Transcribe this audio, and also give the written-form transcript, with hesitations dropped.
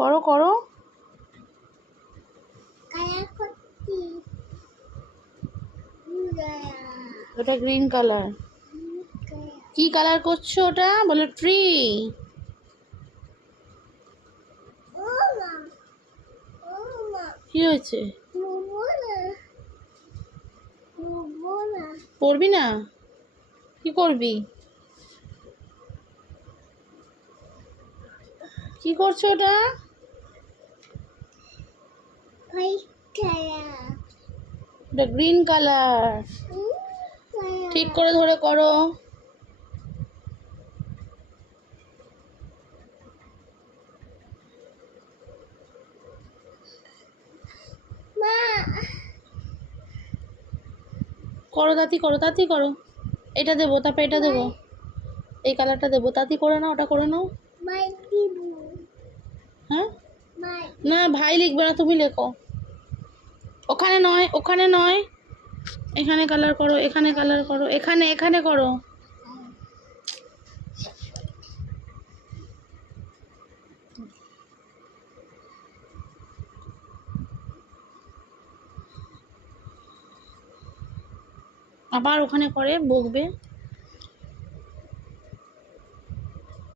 করো করো। ওটা গ্রিন কালার। কি কালার করছো ওটা? বলো ট্রি। কি হয়েছে? পড়বি না? কি করবি? কি করছো ওটা? ওটা গ্রিন কালার। ঠিক করে ধরে করো। করো তাড়াতাড়ি করো, তাড়াতাড়ি করো। এটা দেবো, তারপর এটা দেবো, এই কালারটা দেবো। তাড়াতাড়ি করে নাও, ওটা করে নাও। হ্যাঁ, না ভাই লিখবে না, তুমি লেখো। ওখানে নয়, ওখানে নয়, এখানে কালার করো, এখানে কালার করো, এখানে এখানে করো। আবার ওখানে করে বকবে।